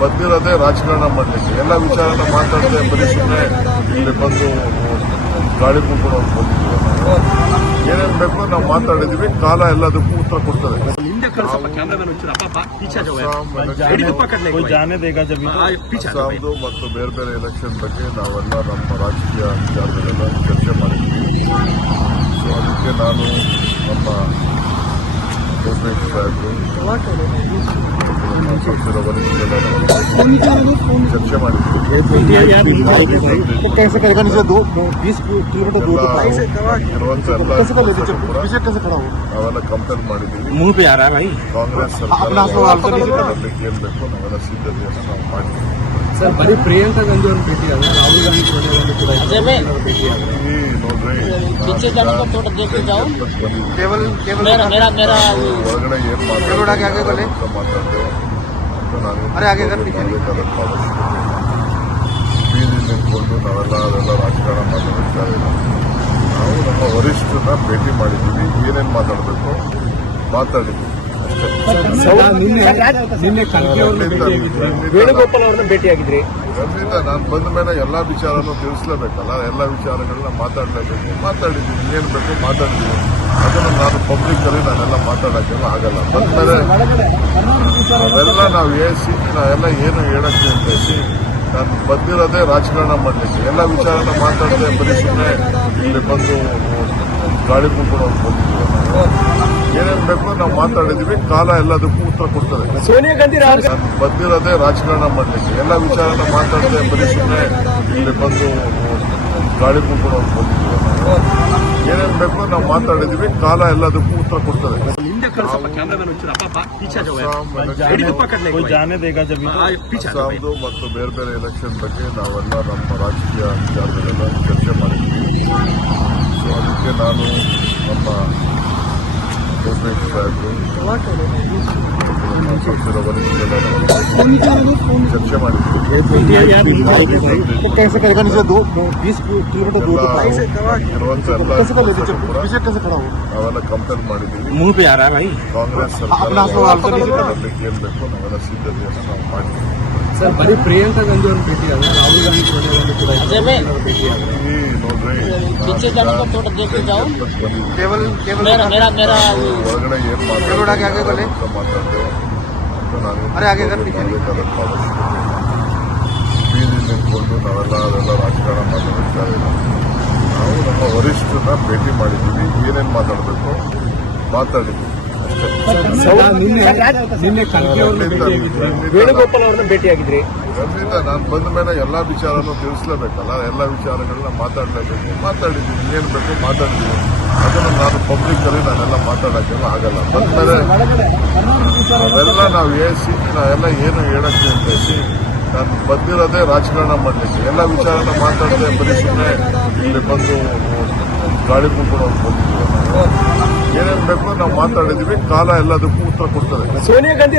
ಬಂದಿರೋದೆ ರಾಜಕಾರಣ ಮಾಡಲಿಕ್ಕೆ. ಎಲ್ಲ ವಿಚಾರನ ಮಾತಾಡದೆ ಬರೀ ಸುಮ್ಮನೆ ಇಲ್ಲಿ ಬಂದು ಗಾಳಿ ಕೂಡ ಬಂದಿದ್ದೀವಿ. ಏನೇನು ಬೇಕು ನಾವು ಮಾತಾಡಿದೀವಿ ಕಾಲ ಎಲ್ಲದಕ್ಕೂ ಉತ್ತರ ಕೊಡ್ತದೆ ಮತ್ತು ಬೇರೆ ಬೇರೆ ಎಲೆಕ್ಷನ್ ಬಗ್ಗೆ ನಾವೆಲ್ಲ ನಮ್ಮ ರಾಜಕೀಯ ವಿಚಾರಗಳೆಲ್ಲ ಚರ್ಚೆ ಮಾಡಿದ್ದೀವಿ ಸೊ ಅದಕ್ಕೆ ನಾನು ನಮ್ಮ ಭೂಪೇಶ್ ಸಾಹೇಬರು ನಮ್ಮ ಪಕ್ಷದ ವರಿಷ್ಠರೆಲ್ಲ ಚರ್ಚೆ ಮಾಡಿದ್ದೀವಿ कैसे करेगा नीचे दो बीस किलोमीटर दूर तो पड़ा ಇರುವಂತ ಎಲ್ಲ कैसे कर लेते ಸಮಸ್ಯೆ ಕೂಡ पीछे कैसे खड़ा हो ನಾವೆಲ್ಲ ಕಂಪೇರ್ ಮಾಡಿದ್ದೀವಿ मुंह पे आ रहा है भाई ಕಾಂಗ್ರೆಸ್ अपना सवाल तो नीचे ಸರ್ಕಾರ ಏನ್ ಬೇಕು ನಾವೆಲ್ಲ ಸಿದ್ಧತೆಯನ್ನು ನಾವು ಮಾಡಿದ್ದೀವಿ ಸರ್ ಬರೀ ಪ್ರಿಯಾಂಕಾ ಗಾಂಧಿ ಅವ್ರನ್ನ ಭೇಟಿ ಆದ್ರೆ ರಾಹುಲ್ ಗಾಂಧಿ ಸೋನಿಯಾ ಭೇಟಿ ಆದ್ರೆ ನಾವೆಲ್ಲ ನಾವು ನಮ್ಮ ವರಿಷ್ಠನ ಭೇಟಿ ಮಾಡಿದ್ದೀವಿ. ಏನೇನು ಮಾತಾಡಬೇಕು? ಮಾತಾಡಿದ್ದೀವಿ ನಿನ್ನೆ ವೇಣುಗೋಪಾಲ್ ಅವ್ರನ್ನ ಭೇಟಿಯಾಗಿದ್ರಿ. ನಾನು ಬಂದ ಮೇಲೆ ಎಲ್ಲಾ ವಿಚಾರನೂ ತಿಳಿಸ್ಲೇಬೇಕಲ್ಲ? ಎಲ್ಲ ವಿಚಾರಗಳನ್ನ ಮಾತಾಡಲೇಬೇಕು. ಮಾತಾಡಿದ್ದೀನಿ. ಏನು ಬೇಕು ಮಾತಾಡಿದ್ದೀನಿ ಅದನ್ನು ನಾನು ಪಬ್ಲಿಕ್ ಅಲ್ಲಿ ನಾನೆಲ್ಲ ಮಾತಾಡೋಕ್ಕೆಲ್ಲ ಆಗಲ್ಲ. ಬಂದ ಮೇಲೆ ಅವೆಲ್ಲ ನಾವು ಏಸಿ ನಾವೆಲ್ಲ ಏನು ಹೇಳಕ್ಕೆ ಅಂತ ಹೇಳಿ ನಾನು ಬಂದಿರೋದೇ ರಾಜಕಾರಣ ಮಾಡಲಿಕ್ಕೆ. ಎಲ್ಲ ವಿಚಾರನ ಮಾತಾಡದೆ ಬರೀ ಸುಮ್ಮನೆ ಇಲ್ಲಿ ಬಂದು ಗಾಳಿ ಕೂತ್ಕೊಂಡು ಬಂದಿದ್ದೀವಿ ಏನೇನು ಬೇಕು ನಾವು ಮಾತಾಡಿದೀವಿ ಕಾಲ ಎಲ್ಲದಕ್ಕೂ ಉತ್ತರ ಕೊಡ್ತದೆ ಸೋನಿಯಾ ಗಾಂಧಿ ಬಂದಿರೋದೇ ರಾಜಕಾರಣ ಮಾಡಲಿಕ್ಕೆ. ಎಲ್ಲ ವಿಚಾರನ ಮಾತಾಡದೆ ಬರೀ ಸುಮ್ಮನೆ ಇಲ್ಲಿ ಬಂದು ಗಾಳಿ ಕೂತ್ಕೊಂಡು ಬಂದಿದ್ದೀವಿ. ಏನೇನು ಬೇಕು ನಾವು ಮಾತಾಡಿದೀವಿ ಕಾಲ ಎಲ್ಲದಕ್ಕೂ ಉತ್ತರ ಕೊಡ್ತದೆ ಮತ್ತು ಬೇರೆ ಬೇರೆ ಎಲೆಕ್ಷನ್ ಬಗ್ಗೆ ನಾವೆಲ್ಲ ನಮ್ಮ ರಾಜಕೀಯ ವಿಚಾರಗಳೆಲ್ಲ ಚರ್ಚೆ ಮಾಡಿದ್ದೀವಿ ಸೊ ಅದಕ್ಕೆ ನಾನು ನಮ್ಮ ಭೂಪೇಶ್ ಸಾಹೇಬರು ನಮ್ಮ ಪಕ್ಷದ ವರಿಷ್ಠರೆಲ್ಲ ಚರ್ಚೆ ಮಾಡಿದ್ದೀವಿ कैसे करेगा नीचे दो बीस किलोमीटर दूर तो पड़ा ಇರುವಂತ ಎಲ್ಲ कैसे कर लेते ಸಮಸ್ಯೆ ಕೂಡ पीछे कैसे खड़ा हो ನಾವೆಲ್ಲ ಕಂಪೇರ್ ಮಾಡಿದ್ದೀವಿ मुंह पे आ रहा है भाई ಕಾಂಗ್ರೆಸ್ अपना सवाल तो नीचे ಸರ್ಕಾರ ಏನ್ ಬೇಕು ನಾವೆಲ್ಲ ಸಿದ್ಧತೆಯನ್ನು ನಾವು ಮಾಡಿದ್ದೀವಿ ಸರ್ ಬರೀ ಪ್ರಿಯಾಂಕಾ ಗಾಂಧಿ ಅವ್ರನ್ನ ಭೇಟಿ ಆದ್ರೆ ರಾಹುಲ್ ಗಾಂಧಿ ಸೋನಿಯಾ ಭೇಟಿ ಆದ್ರೆ ನಾವೆಲ್ಲ ನಾವು ನಮ್ಮ ವರಿಷ್ಠನ ಭೇಟಿ ಮಾಡಿದ್ದೀವಿ. ಏನೇನು ಮಾತಾಡಬೇಕು? ಮಾತಾಡಿದ್ದೀವಿ ನಿನ್ನೆ ವೇಣುಗೋಪಾಲ್ ಅವ್ರನ್ನ ಭೇಟಿಯಾಗಿದ್ರಿ. ನಾನು ಬಂದ ಮೇಲೆ ಎಲ್ಲಾ ವಿಚಾರನೂ ತಿಳಿಸ್ಲೇಬೇಕಲ್ಲ? ಎಲ್ಲ ವಿಚಾರಗಳನ್ನ ಮಾತಾಡಲೇಬೇಕು. ಮಾತಾಡಿದ್ದೀನಿ. ಏನು ಬೇಕು ಮಾತಾಡಿದ್ದೀನಿ ಅದನ್ನು ನಾನು ಪಬ್ಲಿಕ್ ಅಲ್ಲಿ ನಾನೆಲ್ಲ ಮಾತಾಡೋಕ್ಕೆಲ್ಲ ಆಗಲ್ಲ. ಬಂದ ಮೇಲೆ ಅವೆಲ್ಲ ನಾವು ಏಸಿ ನಾವೆಲ್ಲ ಏನು ಹೇಳಕ್ಕೆ ಅಂತ ಹೇಳಿ ನಾನು ಬಂದಿರೋದೇ ರಾಜಕಾರಣ ಮಾಡಲಿಕ್ಕೆ. ಎಲ್ಲ ವಿಚಾರನ ಮಾತಾಡದೆ ಬರೀ ಸುಮ್ಮನೆ ಇಲ್ಲಿ ಬಂದು ಗಾಳಿ ಕೂತ್ಕೊಂಡು ಬಂದಿದ್ದೀವಿ ಏನೇನ್ ಬೇಕು ನಾವು ಮಾತಾಡಿದ್ವಿ ಕಾಲ ಎಲ್ಲದಕ್ಕೂ ಉತ್ತರ ಕೊಡ್ತದೆ ಸೋನಿಯಾ ಗಾಂಧಿ